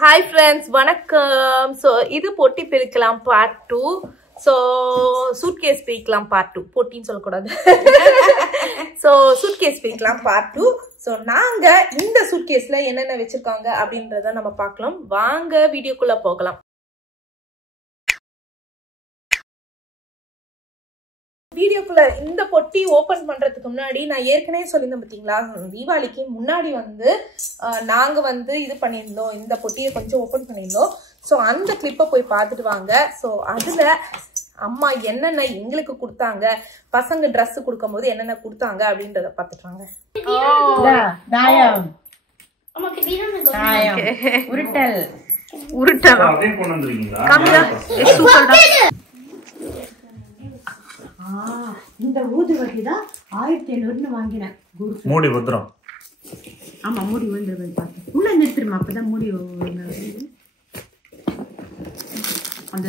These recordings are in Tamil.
Hi friends, வணக்கம். So இது பொட்டி பிரிக்கலாம் part 2. So suitcase பிரிக்கலாம் part 2. பொட்டின்னு சொல்லக்கூடாது. So suitcase பிரிக்கலாம் part 2. So நாங்க இந்த suitcaseல என்னென்ன வச்சிருக்காங்க அப்படின்றத நம்ம பார்க்கலாம். வாங்க வீடியோக்குள்ள போகலாம். வீடியோக்குள்ள இந்த பொட்டி ஓபன் பண்றதுக்கு முன்னாடி நான் ஏற்கனவே சொல்லியிருந்தேன் பாத்தீங்களா, தீபாவளிக்கு முன்னாடி வந்து நாங்க வந்து இது பண்ணியிருந்தோம், இந்த பொட்டியை கொஞ்சம் ஓபன் பண்ணியிருந்தோம். ஸோ அந்த கிளிப்பை போய் பார்த்துட்டு வாங்க. ஸோ அதுல அம்மா என்னென்ன எங்களுக்கு கொடுத்தாங்க, பசங்க ட்ரெஸ் கொடுக்கும் போது என்னென்ன கொடுத்தாங்க அப்படின்றத பார்த்துட்டு வாங்க. உருட்டல் இந்த ஊது வகைதான் 1700 வாங்கினேன். மூடி பத்திரம். ஆமா, மூடி வந்துருது. பார்த்தேன் உள்ள நிறுத்துருமா, அப்பதான் மூடி அந்த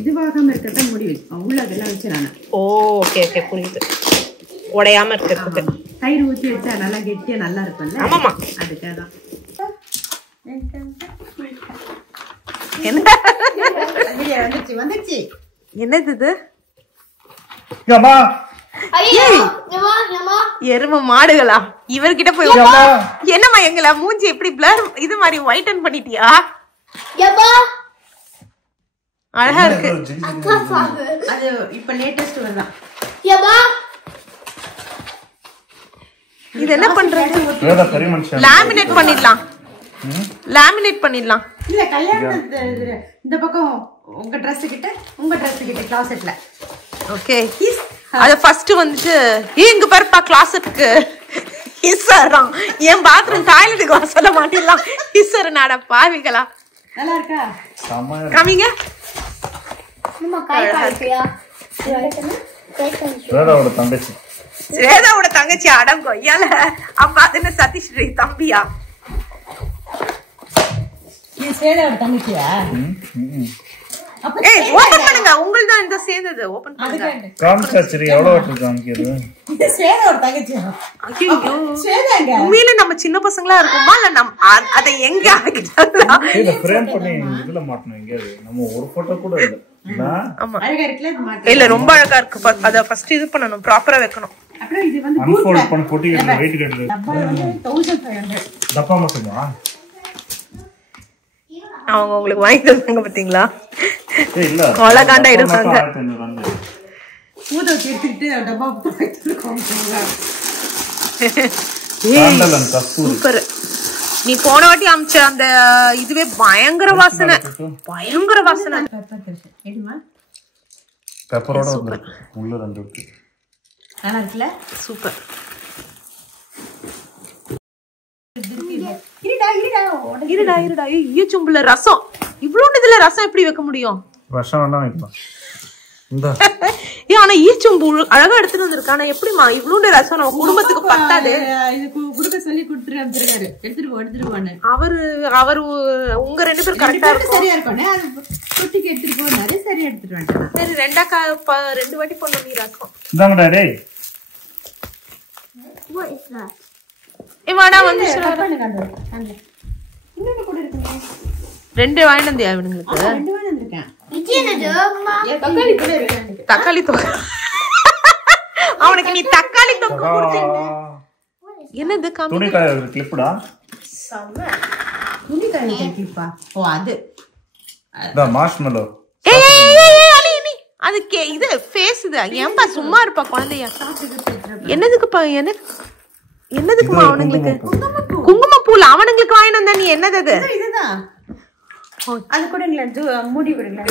இதுவாகாம இருக்கிறத மூடி உள்ள அதெல்லாம் வச்சிடானே. ஓகே ஓகே, புரியுது. உடையாம இருக்கிறதுக்கு தயிர் ஊற்றி வச்சா நல்லா கெட்டியா நல்லா இருக்கும்ல. ஆமாமா, அதுக்காக தான். வந்துச்சு என்னது இது? எரும மாடுகளா? இவர்கிட்ட போய் என்னமா எங்கள மூஞ்சி எப்படி பிளர் இது மாதிரி ஒயிட்டன் பண்ணிட்டியா? அழகா இருக்கு. அது இப்ப லேட்டஸ்ட் வரலாம். இது என்ன பண்றது? லாமினேட் பண்ணிடலாம். லாமினேட் பண்ணிடலாம். இல்ல கல்யாணம் இந்த பக்கம் உங்க Dress கிட்ட கிளாசெட்ல. ஓகே, அது ஃபர்ஸ்ட் வந்துட்டு இங்க பாருப்பா கிளாசெட்க்கு ஹிஸ்ஸராம். என் பாத்ரூம் டாய்லெட்டுக்கு வர சொல்ல மாட்டீங்களா? ஹிஸ்ஸர் நாட பாவிகளா. நல்லா இருக்கா? காமிங்க. ஸ்வேதாவோட தங்கச்சி அடங்கோ ஐயால. அப்பா அது என்ன சதீஷ் தம்பியா? ஸ்வேதாவோட தங்கச்சியா? ஏய், ஓபன் பண்ணுங்க. உங்களுக்கு தான் இந்த சேர்ந்தது. ஓபன் பண்ணுங்க. காம்சாச்சரி எவ்வளவு வாட்டி காமிக்கிறது? இது ஸ்வேதாவோட தங்கச்சியா? ஐயோ, ஸ்வேதாங்க. உண்மையில நம்ம சின்ன பசங்களா இருக்குமா இல்ல நம்ம அதை எங்க ஆகிட்டாங்களா? இத ஃப்ரேம் பண்ணி இதுல மாட்டணும். எங்க நம்ம ஒரு போட்டோ கூட இல்ல. ஆமா, அழகா இருக்குல. இது மாட்டேன். இல்ல ரொம்ப அழகா இருக்கு. அத ஃபர்ஸ்ட் இது பண்ணனும், ப்ராப்பரா வைக்கணும். அப்புறம் இது வந்து அன்ஃபோல்ட் பண்ண பொட்டிக்கு வெயிட் கட்டல. டப்பா வந்து 1500. டப்பா மட்டுமா? அவங்க உங்களுக்கு வாங்கி தந்தாங்க பாத்தீங்களா? இல்ல, அழகாண்டா இருக்காங்க. ஊத எடுத்துட்டு டப்பா போட்டு வச்சிருக்கோம். சூப்பர். நீ போன வாட்டி அமிச்ச அந்த இதுவே பயங்கர வாசனை. பயங்கர வாசனை. எடுமா. பெப்பரோட உள்ள ரெண்டு இருக்கு. நல்லா இருக்குல? சூப்பர். இருடா. ஐயோ சும்புல ரசம். இவ்வளவு இதுல ரசம் எப்படி வைக்க முடியும்? ரசம் வேணா வைக்கலாம். இந்த ஆனா ஈச்சொம்பு அழகா எடுத்துட்டு வந்திருக்கா. ஆனா எப்படிமா இவ்வளவு ரசம் நம்ம குடும்பத்துக்கு பத்தாது? இது குடுக்க சொல்லி கொடுத்துட்டு வந்துருக்காரு. எடுத்துட்டு போன்னு. அவரு உங்க ரெண்டு பேரும் கரெக்டா இருக்கும். சரியா இருக்கும். அது தொட்டிக்கு எடுத்துட்டு போனாரு. சரி எடுத்துட்டு வந்துட்டேன். சரி, ரெண்டு வாட்டி பண்ணணும் நீ ரசம். இந்தாங்கடா டேய். What is that? வாடா வந்து இன்னொன்னு கூட இருக்குங்க. ரெண்டு வாங்கிட்டு வந்தியா இவனுங்களுக்கு? ரெண்டு வாங்கிட்டு வந்திருக்கேன். தக்காளி தொக்கு. அவனுக்கு நீ தக்காளி தொக்கு கொடுத்தீங்க. என்னது? துணி காய கிளிப்டா. துணி காய கிளிப்பா? ஓ, அது இந்த மார்ஷ்மெலோ. ஏய், அது இது ஃபேஸ் இது. ஏன்பா சும்மா இருப்பா குழந்தையா? என்னதுக்குப்பா? என்னதுக்குமா அவனுங்களுக்கு? குங்குமப்பூல அவனுங்களுக்கு வாங்கிட்டு வந்தா நீ என்னது அது? இதுதான். அது கூட மூடி விடுங்க.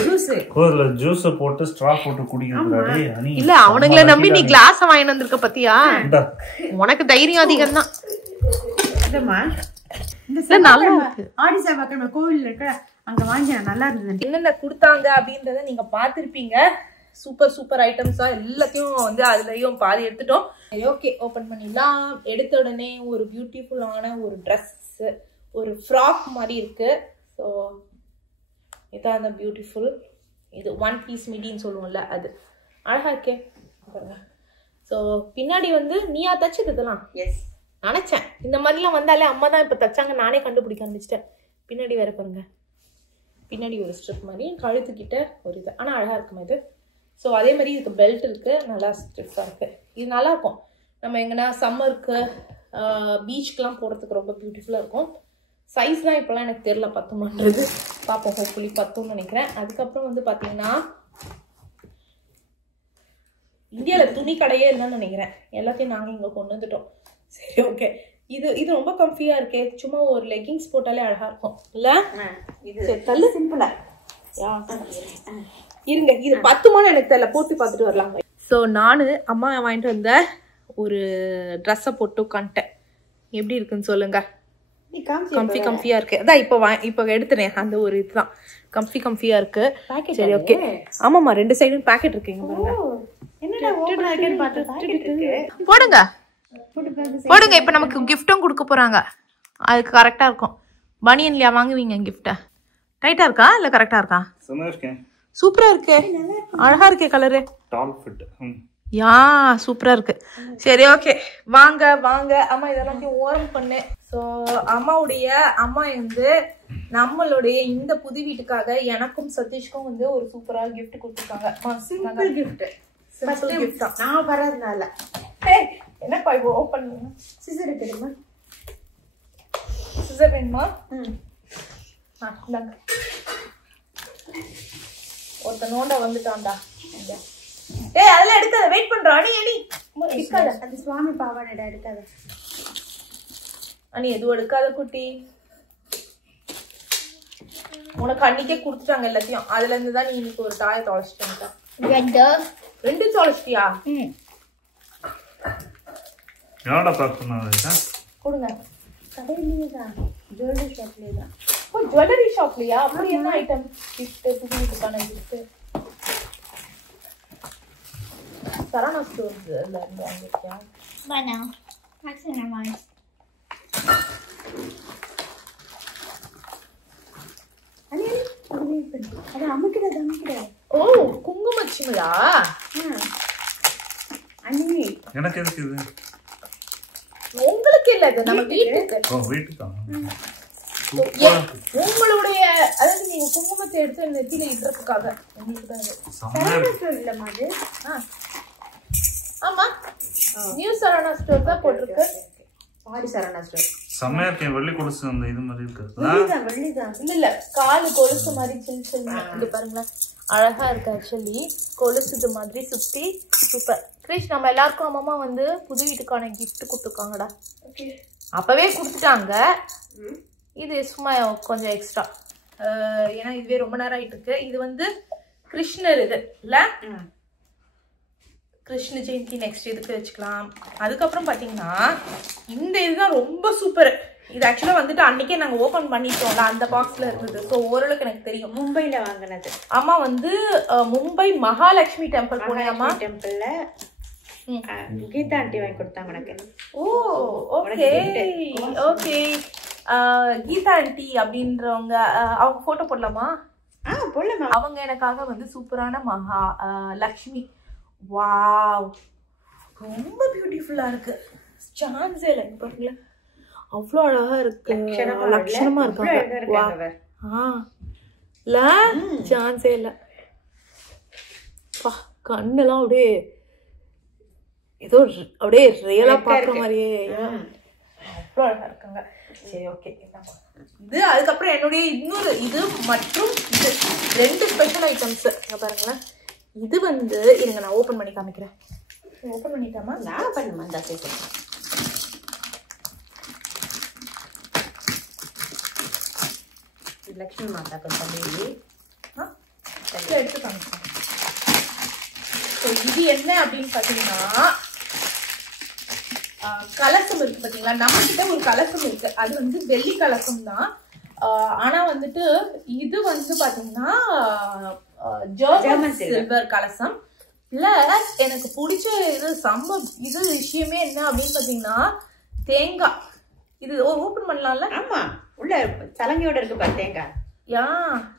ஜூஸ் போட்டு ஸ்ட்ரா போட்டு குடிக்கிறதுடா. இல்ல, அவனுங்கள நம்பி நீ கிளாஸ் வாங்கிட்டு வந்திருக்க பத்தியா? உனக்கு தைரியம் அதிகம் தான். இதமா இந்த நல்லா இருக்கு. ஆடி செவ்வாய்க்கிழமை கோவில்ல இருக்க அங்க வாங்கினா நல்லா இருந்தது. என்னென்ன கொடுத்தாங்க அப்படின்றத நீங்க பாத்திருப்பீங்க. சூப்பர் ஐட்டம்ஸா எல்லாத்தையும் வந்து அதுலயும் பாதி எடுத்துட்டோம். ஓகே, ஓபன் பண்ணிடலாம். எடுத்த உடனே ஒரு பியூட்டிஃபுல்லான ஒரு ட்ரெஸ், ஒரு ஃப்ராக் மாதிரி இருக்கு. ஸோ இதான் அந்த பியூட்டிஃபுல். இது 1 பீஸ் மிடின்னு சொல்லுவோம்ல, அது அழகா இருக்கே. ஸோ பின்னாடி வந்து நீயா தச்சது இதெல்லாம்? எஸ், நினைச்சேன் இந்த மாதிரிலாம் வந்தாலே அம்மா தான் இப்ப தச்சாங்க, நானே கண்டுபிடிக்க ஆரம்பிச்சிட்டேன். பின்னாடி வேற பாருங்க, பின்னாடி ஒரு ஸ்ட்ரிப் மாதிரி, கழுத்துக்கிட்ட ஒரு இது. ஆனால் அழகாக இருக்குமா இது. ஸோ அதே மாதிரி இதுக்கு பெல்ட் இருக்குது, நல்லா ஸ்ட்ரிஃபாக இருக்குது. இது நல்லாயிருக்கும். நம்ம எங்கன்னா சம்மருக்கு பீச்சுக்கெலாம் போகிறதுக்கு ரொம்ப பியூட்டிஃபுல்லாக இருக்கும். சைஸ் தான் இப்போலாம் எனக்கு தெரியல பத்துமான்றது, பார்ப்போம். ஹோப்ஃபுல்லி பத்தும்னு நினைக்கிறேன். அதுக்கப்புறம் வந்து பார்த்தீங்கன்னா இந்தியாவில் துணி கடையே இல்லைன்னு நினைக்கிறேன். எல்லாத்தையும் நாங்கள் இங்கே கொண்டு வந்துட்டோம். சரி, ஓகே. இது ரொம்ப கம்ஃபியாக இருக்கே. சும்மா ஒரு லெகிங்ஸ் போட்டாலே அழகாக இருக்கும் இல்லை? இது தள்ளு சிம்பிளா. இருங்க, இது பத்துமான்னு எனக்கு தெரியல, போட்டு பார்த்துட்டு வரலாம். ஸோ நான் அம்மா வாங்கிட்டு வந்த ஒரு ட்ரெஸ்ஸை போட்டு உட்காந்துட்டேன். எப்படி இருக்குன்னு சொல்லுங்க. கம்ஃபியா இருக்கு. அதான் இப்போ எடுத்துனேன் அந்த ஒரு இதுதான். கம்ஃபியா இருக்கு. சரி, ஓகே. ஆமாம்மா, 2 சைடும் பேக்கெட் இருக்குங்க பாருங்க. போடுங்க போடுங்க. இப்போ நமக்கு கிஃப்டும் கொடுக்க போறாங்க, அதுக்கு கரெக்டா இருக்கும். பனியன்லையா வாங்குவீங்க கிஃப்ட்டை? டைட்டா இருக்கா இல்ல கரெக்டா இருக்கா? சூப்பரா இருக்கு, அழகா இருக்கே கலரு. டால் ஃபிட். யா, சூப்பரா இருக்கு. சரி, ஓகே. வாங்க வாங்க. அம்மா இதெல்லாம் ஓரம் பண்ணு. ஸோ அம்மா வந்து நம்மளுடைய இந்த புது வீட்டுக்காக எனக்கும் சதீஷ்க்கும் வந்து ஒரு சூப்பரா கிஃப்ட் கொடுத்துருக்காங்க. Simple gift. சிம்பிள் கிஃப்ட் தான். நான் வரதுனால என்னப்பா இப்போ ஓப்பன் பண்ணு. சிசர் தெரியுமா? சிசர் வேணுமா? இந்தாங்க. ஒருத்த நோண்டா வந்துட்டான்டா. ஏய், அதெல்லாம் எடுக்காத, வெயிட் பண்றோம். அணி அது சுவாமி பாவாடை எடுக்காத. அணி எதுவும் எடுக்காத குட்டி. உனக்கு அன்னைக்கே கொடுத்துட்டாங்க எல்லாத்தையும். அதுல இருந்து தான் நீ இன்னைக்கு ஒரு டாயை தொலைச்சிட்டா. 2 தொலைச்சிட்டியா? யாரடா பேக் பண்ணாங்க? கொடுங்க. கடையிலேயே தான், ஜுவல்லரி ஷாப்லேயே தான். ஓ, ஜுவல்லரி ஷாப்லயா? அப்படி என்ன ஐட்டம்? கிஃப்ட், புது வீட்டுக்கான கிஃப்ட். சரவணா ஸ்டோர்ஸ்ல இருந்து வாங்கிருக்கியா? வேணா, ஆக்சுவலா அது அமுக்கிறது. ஓ, குங்குமச்சிமிழா? அண்ணி எனக்கு எதுக்கு இது? உங்களுக்கு இல்ல, இது நம்ம வீட்டுக்கு. ஓ, வீட்டுக்கா? உங்களுடைய, அதாவது நீங்க குங்குமத்தை எடுத்து நெத்தியில இடுறதுக்காக உங்களுக்கு தான் இது. சரவணா ஸ்டோர் இல்லம்மா அது? ஆமா, நியூ சரவணா ஸ்டோர் தான் போட்டிருக்கு. Sorry, Saravana store. செம்மையா இருக்கேன். வெள்ளி கொலுசு அந்த இது மாதிரி இருக்கு. வெள்ளிதான். இல்ல, காலு கொலுசு மாதிரி சின்ன சின்ன இங்க பாருங்களேன், அழகா இருக்கு. ஆக்சுவலி கொலுசு இது மாதிரி சுத்தி சூப்பர். கிரிஷ், நம்ம எல்லாருக்கும் அம்மா வந்து புது வீட்டுக்கான கிஃப்ட் கொடுத்துருக்காங்கடா. அப்பவே கொடுத்துட்டாங்க. இது சும்மா கொஞ்சம் எக்ஸ்ட்ரா, ஏன்னா இதுவே ரொம்ப நேரம் ஆயிட்டு இருக்கு. இது வந்து கிருஷ்ணர் இது இல்ல, கிருஷ்ண ஜெயந்தி நெக்ஸ்ட் இதுக்கு வச்சுக்கலாம். அதுக்கப்புறம் பாத்தீங்கன்னா இந்த இதுதான் ரொம்ப சூப்பர். இது ஆக்சுவலா வந்துட்டு அன்னைக்கே நாங்க ஓபன் பண்ணிட்டோம்ல, அந்த பாக்ஸ்ல இருந்தது. ஸோ ஓரளவுக்கு எனக்கு தெரியும். மும்பைல வாங்கினது. அம்மா வந்து மும்பை மகாலட்சுமி டெம்பிள் போனேம்மா. டெம்பிள்ல கீதா ஆண்டி வாங்கி கொடுத்தாங்க எனக்கு. ஓ, ஓகே ஓகே. கீதா ஆண்டி அப்படின்றவங்க, அவங்க போட்டோ போடலாமா? போடலாமா? அவங்க எனக்காக வந்து சூப்பரான லக்ஷ்மி. வாவ், ரொம்ப பியூட்டிஃபுல்லா இருக்கு. சான்ஸே இல்லை பாருங்களேன், அவ்வளோ அழகா இருக்கு. லட்சணமா இருக்காங்க. சான்ஸே இல்லை. கண்ணெல்லாம் அப்படியே ஏதோ அப்படியே ரியலா பாக்குற மாதிரியே அவ்வளோ அழகா இருக்காங்க. சரி, ஓகே. இது அதுக்கப்புறம் என்னுடைய இன்னொரு இது மற்றும் இது 2 ஸ்பெஷல் ஐட்டம்ஸ் பாருங்களேன். இது வந்து இருங்க, நான் ஓபன் பண்ணி காமிக்கிறேன். ஓபன் பண்ணிட்டாமா? நான் பண்ணுமா? இந்த லக்ஷ்மி மாதா பண்ணி எடுத்து காமிக்கிறேன். இது என்ன அப்படின்னு பாத்தீங்கன்னா, கலசம் இருக்கு பாத்தீங்களா? நம்ம கிட்ட ஒரு கலசம் இருக்கு, அது வந்து வெள்ளி கலசம் தான். ஆனா வந்துட்டு இது வந்து பாத்தீங்கன்னா ஜெர்மன் சில்வர் கலசம். பிளஸ் எனக்கு பிடிச்ச இது விஷயமே என்ன அப்படின்னு பாத்தீங்கன்னா, தேங்காய். இது ஓபன் பண்ணலாம்ல? ஆமா, உள்ள சலங்கையோட இருக்கு பாரு தேங்காய்.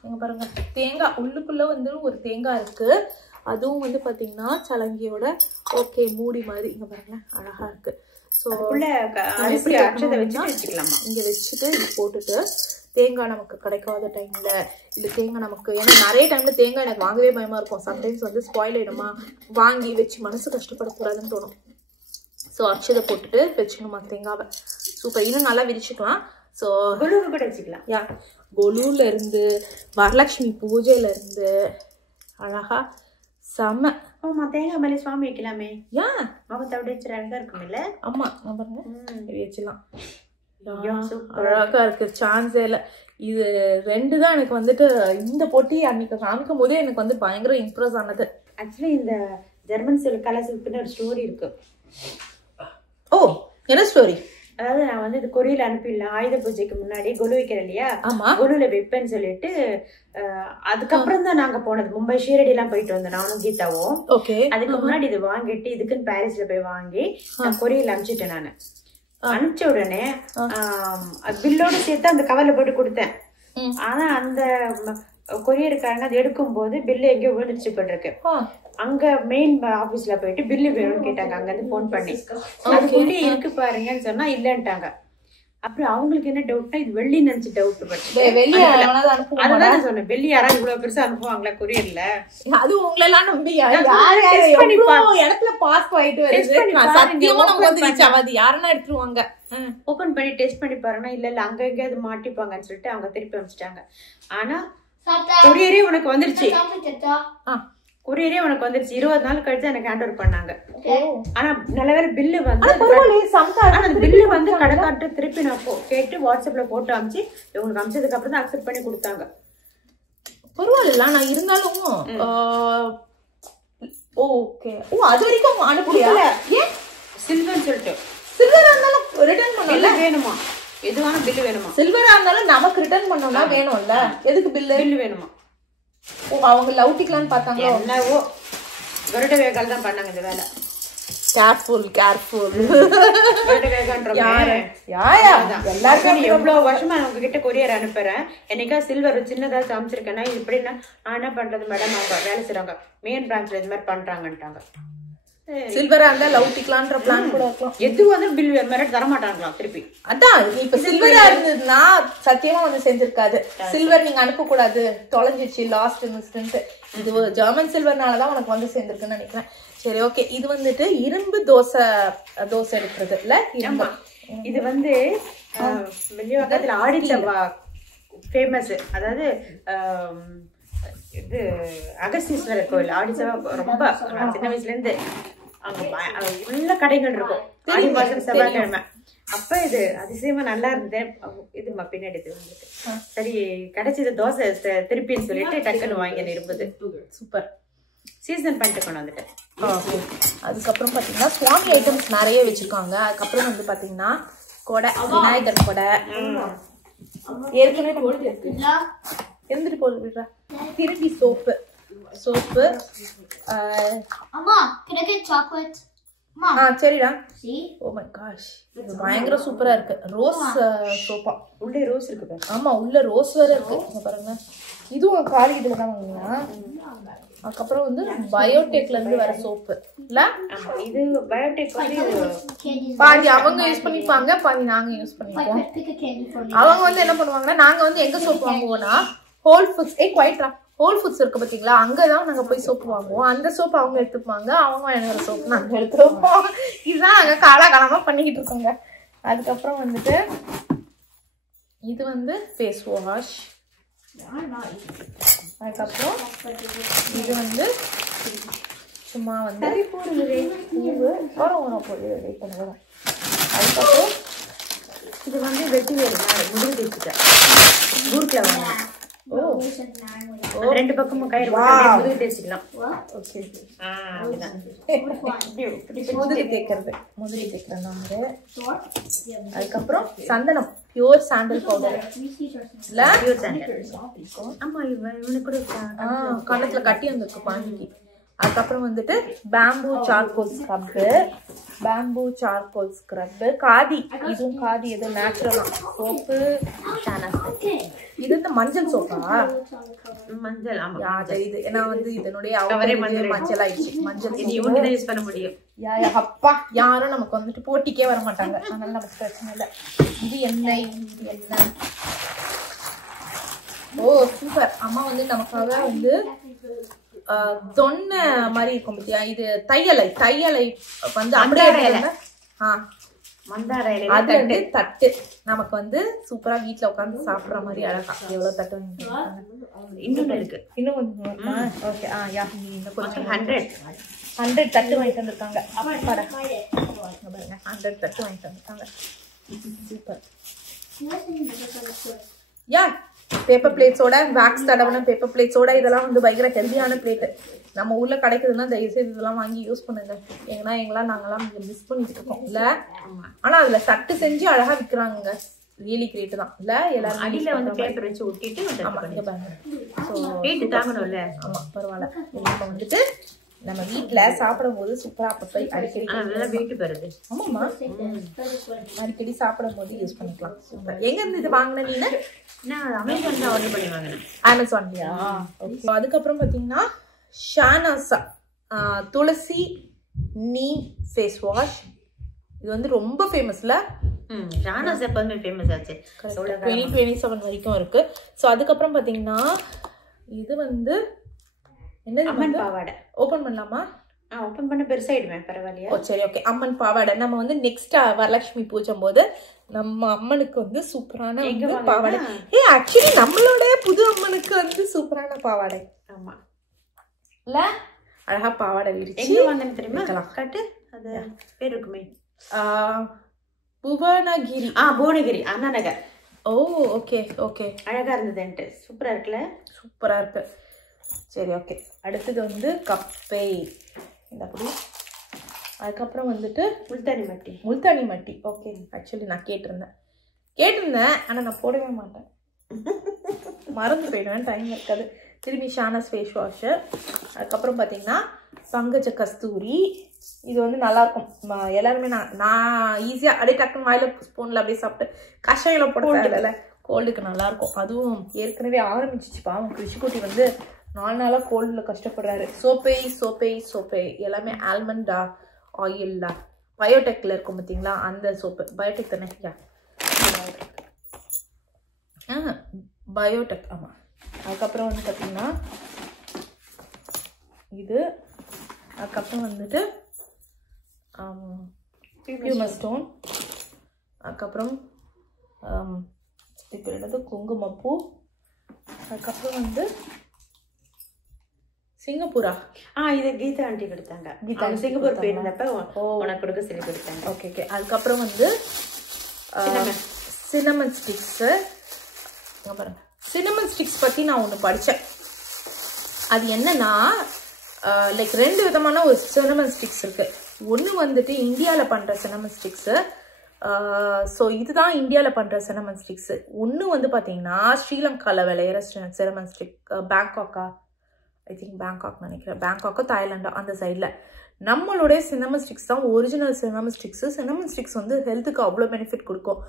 நீங்க பாருங்க, தேங்காய் உள்ளுக்குள்ள வந்து ஒரு தேங்காய் இருக்கு. அதுவும் வந்து பாத்தீங்கன்னா சலங்கியோட ஓகே மூடி மாதிரி. இங்க பாருங்க, அழகா இருக்கு. ஸோ அரிசி அரைச்சதை வச்சு வச்சுக்கலாமா? இங்க வச்சுட்டு இது போட்டுட்டு தேங்காய் நமக்கு கிடைக்காத டைம்ல இல்ல தேங்காய் நமக்கு, ஏன்னா நிறைய டைம்ல தேங்காய் எனக்கு வாங்கவே பயமா இருக்கும். சம்டைம்ஸ் வந்து ஸ்பாயில் ஆயிடுமா, வாங்கி வச்சு மனசு கஷ்டப்படக்கூடாதுன்னு தோணும். ஸோ அக்ஷதை போட்டுட்டு வச்சுக்கணுமா தேங்காவை. சூப்பர். இன்னும் நல்லா விரிச்சுக்கலாம். ஸோ கொலுவு கூட வச்சுக்கலாம். யா கொலுல இருந்து வரலட்சுமி பூஜையில இருந்து அழகா செம. ஆமா தேங்காய் மேலே சுவாமி வைக்கலாமே. ஏன் முகத்தை அப்படியே வச்சு அழகா இருக்கும்ல. ஆமா பாருங்க வச்சுலாம். அழகா இருக்கு, சான்ஸே இல்லை. இது 2 தான் எனக்கு வந்துட்டு இந்த போட்டி அன்னைக்கு காமிக்கும் போதே எனக்கு வந்து பயங்கர இம்ப்ரெஸ் ஆனது. ஆக்சுவலி இந்த ஜெர்மன் சில்க் கலர் சில்க்னு ஒரு ஸ்டோரி இருக்கு. ஓ என்ன ஸ்டோரி? அதாவது நான் வந்து இது கொரியல அனுப்பிடலாம், ஆயுத பூஜைக்கு முன்னாடி கொலு வைக்கிறேன் இல்லையா, ஆமா கொலுல வைப்பேன்னு சொல்லிட்டு அதுக்கப்புறம் தான் நாங்க போனது. மும்பை ஷீரடி எல்லாம் போயிட்டு வந்தோம் நானும் கீதாவும். ஓகே. அதுக்கு முன்னாடி இது வாங்கிட்டு இதுக்குன்னு பாரிஸ்ல போய் வாங்கி நான் கொரியல அனுப்பிச்சிட்டேன். நானு அனுப்பிச்ச உடனே பில்லோட சேர்த்து அந்த கவர்ல போட்டு கொடுத்தேன். ஆனா அந்த கொரியருக்காரங்க அது எடுக்கும் போது பில்லு எங்கேயோ விழுந்துருச்சு போட்டிருக்கு. அங்க மெயின் ஆபீஸ்ல போயிட்டு பில்லு வேணும்னு கேட்டாங்க. அங்க இருந்து போன் பண்ணி அதுக்குள்ளே இருக்கு பாருங்கன்னு சொன்னா இல்லன்ட்டாங்க. அப்புறம் அவங்களுக்கு என்ன டவுட்னா இது வெள்ளி நினைச்சு டவுட் பட்டு அதான் சொன்னேன். வெள்ளி யாராவது இவ்வளவு பெருசா அனுப்புவாங்களா கொரியர்ல? அது உங்களெல்லாம் நம்பி இடத்துல பாஸ் ஆயிட்டு யாருன்னா எடுத்துருவாங்க. ஓபன் பண்ணி டெஸ்ட் பண்ணி பாருன்னா இல்ல இல்ல அங்க எங்கேயாவது மாட்டிப்பாங்கன்னு சொல்லிட்டு அவங்க திருப்பி அனுப்பிச்சிட்டாங்க. ஆனா கொரியரே உனக்கு வந்துருச்சு. கொரியரே உனக்கு வந்துருச்சு. 20 நாள் கழிச்சு எனக்கு ஹேண்ட் ஓவர் பண்ணாங்க. ஆனா நல்ல வேலை பில்லு வந்து பில்லு வந்து கடைக்காட்டு திருப்பி நான் கேட்டு வாட்ஸ்அப்ல போட்டு அனுப்பிச்சு உங்களுக்கு அனுப்பிச்சதுக்கு அப்புறம் தான் அக்செப்ட் பண்ணி கொடுத்தாங்க. பரவாயில்ல. நான் இருந்தாலும் ஓகே. ஓ அது வரைக்கும் அனுப்பல. ஏன் சில்வர்னு சொல்லிட்டு சில்வரா இருந்தாலும் ரிட்டர்ன் பண்ணல வேணுமா? எதுவான பில்லு வேணுமா? சில்வரா இருந்தாலும் நமக்கு ரிட்டர்ன் பண்ணோம்னா வேணும்ல. எதுக்கு பில்லு வேணுமா? ஓ அவங்க லவுட்டிக்கலான்னு பார்த்தாங்களோ என்னவோ. வருட வேகால் தான் பண்ணாங்க இந்த வேலை. கேர்ஃபுல் வருட வேகான்ற எல்லாருக்கும் எவ்வளவு வருஷமா நான் உங்ககிட்ட கொரியர் அனுப்புறேன். என்னைக்கா சில்வர் சின்னதா காமிச்சிருக்கேன்னா இப்படின்னா நான் என்ன பண்றது மேடம், அவங்க வேலை செய்றாங்க மெயின் பிரான்ச்ல இது மாதிரி பண்றாங்கன்ட்டாங்க. சில்வரா இருந்தா லவுட்டிக்கலான்ற பிளான் கூட இருக்கலாம். எது வந்து பில் மாதிரி தர மாட்டாங்களா திருப்பி? அதான் இப்ப சில்வரா இருந்ததுன்னா சத்தியமா வந்து செஞ்சிருக்காது. சில்வர் நீங்க அனுப்ப கூடாது, தொலைஞ்சிச்சு, லாஸ்ட் இன்ஸ்டன்ட். இது ஜெர்மன் சில்வர்னாலதான் உனக்கு வந்து சேர்ந்திருக்குன்னு நினைக்கிறேன். சரி ஓகே. இது வந்துட்டு இரும்பு தோசை எடுக்கிறது இல்ல. இரும்பு இது வந்து வெளிவக்கத்துல ஆடிச்சவா ஃபேமஸ். அதாவது இது அகஸ்தீஸ்வரர் கோயில் ஆடிச்சவா ரொம்ப சின்ன வயசுல இருந்து அங்க உள்ள கடைகள் இருக்கும். ஆடி மாசம் செவ்வாய்க்கிழமை. அப்ப இது அதிசயமா நல்லா இருந்தேன். இது பின்னாடி இது வந்துட்டு சரி கிடைச்சது தோசை திருப்பின்னு சொல்லிட்டு டக்குன்னு வாங்கி இருப்பது. சூப்பர். சீசன் பண்ணிட்டு கொண்டு வந்துட்டேன். அதுக்கப்புறம் பாத்தீங்கன்னா சுவாமி ஐட்டம்ஸ் நிறைய வச்சிருக்காங்க. அதுக்கப்புறம் வந்து பாத்தீங்கன்னா கொடை, விநாயகர் கொடை ஏற்கனவே இருந்துட்டு போது விடுறா. திருப்பி சோப்பு சரிடா. ஓ மை காஷ் இது பயங்கர சூப்பரா இருக்கு. ரோஸ் சோப்பா. உள்ளே ரோஸ் இருக்கு. ஆமா உள்ள ரோஸ் வேற இருக்கு பாருங்க. இதுவும் காலி இதுல தான் வாங்கினா. அதுக்கப்புறம் வந்து பயோடெக்ல இருந்து வர சோப்பு இல்ல. இது பயோடெக் பாதி அவங்க யூஸ் பண்ணிப்பாங்க, பாதி நாங்க யூஸ் பண்ணிப்போம். அவங்க வந்து என்ன பண்ணுவாங்கன்னா நாங்க வந்து எங்க சோப்பு வாங்குவோம்னா ஹோல் ஃபுட்ஸ் ஹோல் ஃபுட்ஸ் இருக்கு பாத்தீங்களா, அங்கதான் நாங்க போய் சோப்பு வாங்குவோம். அந்த சோப்பு அவங்க எடுத்துப்பாங்க, அவங்க வாங்குற சோப்பு நாங்க எடுத்துருப்போம். இதுதான் நாங்க காலகாலமா பண்ணிக்கிட்டு இருக்கோங்க. அதுக்கப்புறம் வந்துட்டு இது வந்து ஃபேஸ் வாஷ். அதுக்கப்புறம் இது வந்து சும்மா வந்து அதுக்கப்புறம் இது வந்து வெட்டி முடிவு தேய்ச்சிட்டேன். ஊருக்குல வாங்க. ரெண்டு பக்கமும் கயிறு முதுகு தேய்ச்சிக்கலாம். முதுகு தேய்க்கிறேன் நாங்க. அதுக்கப்புறம் சந்தனம், பியூர் சாண்டல் பவுடர் இல்ல, பியூர் சாண்டல். ஆமா இவனுக்கு கூட கண்ணத்துல கட்டி வந்திருக்கு பாண்டிக்கு. அதுக்கப்புறம் வந்துட்டு பேம்பூ சார்கோல் ஸ்க்ரப், காதி. இதுவும் காதி, எது நேச்சுரலா சோப்பு. இது வந்து மஞ்சள் சோப்பா? மஞ்சள். ஆமா தெரியுது. ஏன்னா வந்து இதனுடைய மஞ்சள் ஆயிடுச்சு. மஞ்சள் இவங்க யூஸ் பண்ண முடியும். அப்பா யாரும் நமக்கு வந்துட்டு போட்டிக்கே வர மாட்டாங்க, அதனால நமக்கு பிரச்சனை இல்லை. இது எண்ணெய். ஓ சூப்பர். அம்மா வந்து நமக்காக வந்து தொன்னை மாதிரி இருக்கும் பத்தியா, இது தையலை வந்து அப்படியே மந்தார இலை அது வந்து தட்டு நமக்கு வந்து சூப்பரா வீட்டுல உட்காந்து சாப்பிடுற மாதிரி அழகா. எவ்வளவு தட்டு இன்னொன்னு இருக்கு. இன்னும் கொஞ்சம் ஓகே. யா இன்னும் கொஞ்சம் 100 தட்டு வாங்கிட்டு வந்திருக்காங்க. பாருங்க 100 தட்டு வாங்கிட்டு வந்திருக்காங்க. சூப்பர். யா பேப்பர் பிளேட்ஸோட வேக்ஸ் தடவன பேப்பர் பிளேட்ஸோட இதெல்லாம் வந்து பயங்கர ஹெல்தியான பிளேட். நம்ம ஊர்ல கிடைக்குதுன்னா தயவுசெய்து இதெல்லாம் வாங்கி யூஸ் பண்ணுங்க. ஏன்னா நாங்கெல்லாம் மிஸ் பண்ணிட்டு இருக்கோம் இல்ல. ஆனா அதுல தட்டு செஞ்சு அழகா விற்கிறாங்க. ரியலி கிரேட் தான் இல்ல. எல்லாரும் அடியில வந்து பேப்பர் வச்சு ஒட்டிட்டு தாங்கணும்ல. ஆமா பரவாயில்ல. இப்ப வந்துட்டு நம்ம வீட்டுல சாப்பிடும் போது சூப்பரா அப்பப்ப அடிக்கடி வீட்டு வருது. ஆமாம்மா அடிக்கடி சாப்பிடும் போது யூஸ் பண்ணிக்கலாம். சூப்பர். எங்க இருந்து இது வாங்கின நீங்க? நான் அமேசான்ல ஆர்டர் பண்ணி வாங்கினேன். அமேசான்லயா? அதுக்கப்புறம் பாத்தீங்கன்னா ஷானாசா துளசி நீ ஃபேஸ் வாஷ். இது வந்து ரொம்ப ஃபேமஸ்ல. ஷானாசா எப்பவுமே ஃபேமஸ் ஆச்சு. 2027 வரைக்கும் இருக்கு. ஸோ அதுக்கப்புறம் பாத்தீங்கன்னா இது வந்து என்னது? அம்மன் பாவாடை. ஓபன் பண்ணலாமா? ஓபன் பண்ண பெருசாயிடுவேன். பரவாயில்லையா? ஓ சரி ஓகே. அம்மன் பாவாடை நம்ம வந்து நெக்ஸ்ட் வரலட்சுமி பூஜை போது நம்ம அம்மனுக்கு வந்து சூப்பரான பாவாடை. ஆக்சுவலி நம்மளோட புது அம்மனுக்கு வந்து சூப்பரான பாவாடை. ஆமா இல்ல அழகா பாவாடை விரிச்சு. எங்க வாங்கன்னு தெரியுமா? காட்டு. அது பேர் இருக்குமே. புவனகிரி. புவனகிரி அண்ணா நகர். ஓ ஓகே ஓகே. அழகா இருந்ததுன்ட்டு. சூப்பரா இருக்குல்ல? சூப்பரா இருக்கு. சரி ஓகே. அடுத்தது வந்து கப்பை இந்த அப்படி. அதுக்கப்புறம் வந்துட்டு முல்தானி மட்டி. ஓகே. ஆக்சுவலி நான் கேட்டிருந்தேன் ஆனா நான் போடவே மாட்டேன். மறந்து போயிடுவேன். டைம் இருக்காது. திரும்பி ஷானாஸ் ஃபேஸ் வாஷ். அதுக்கப்புறம் பார்த்தீங்கன்னா பங்கஜ கஸ்தூரி. இது வந்து நல்லாயிருக்கும். எல்லாருமே நான் ஈஸியாக அப்படியே டக்குன்னு வாயில ஸ்பூனில் அப்படியே சாப்பிட்டு கஷாயில போட கோல்டுக்கு நல்லாயிருக்கும். அதுவும் ஏற்கனவே ஆரம்பிச்சிச்சு பாவம். கிருஷிக்குட்டி வந்து 4 நாளாக கோல்டில் கஷ்டப்படுறாரு. சோப்பை எல்லாமே ஆல்மண்டா ஆயில்லா பயோடெக்கில் இருக்கும் பார்த்தீங்களா? அந்த சோப்பு பயோடெக் தானே? பயோடெக். ஆமாம். அதுக்கப்புறம் வந்து பார்த்தீங்கன்னா இது. அதுக்கப்புறம் வந்துட்டு ஸ்டோன். அதுக்கப்புறம் இப்போ என்னது குங்குமப்பூ. அதுக்கப்புறம் வந்து சிங்கப்பூரா. இது கீதா ஆண்டி கொடுத்தாங்க. சிங்கப்பூர் போயிருந்தப்ப உனக்கு கொடுக்க சொல்லி கொடுத்தாங்க. Okay okay. அதுக்கப்புறம் வந்து சினமன் ஸ்டிக்ஸு. பாருங்க சினமன் ஸ்டிக்ஸ் பற்றி நான் ஒன்று படித்தேன். அது என்னன்னா லைக் 2 விதமான ஒரு சினமன் ஸ்டிக்ஸ் இருக்கு. ஒன்று வந்துட்டு இந்தியாவில் பண்ணுற சினமன் ஸ்டிக்ஸு. ஸோ இதுதான் இந்தியாவில் பண்ணுற சினமன் ஸ்டிக்ஸு. ஒன்று வந்து பார்த்தீங்கன்னா ஸ்ரீலங்காவில் விளையிற சினமன் ஸ்டிக். பேங்காக்கா ஐ திங்க் பேங்காக் நினைக்கிறேன். பேங்காக்கோ தாய்லாண்டோ அந்த சைடில் நம்மளுடைய சினமன் ஸ்டிக்ஸ் தான் original cinnamon sticks. Cinnamon sticks வந்து ஹெல்த்துக்கு அவ்வளோ பெனிஃபிட் கொடுக்கும்.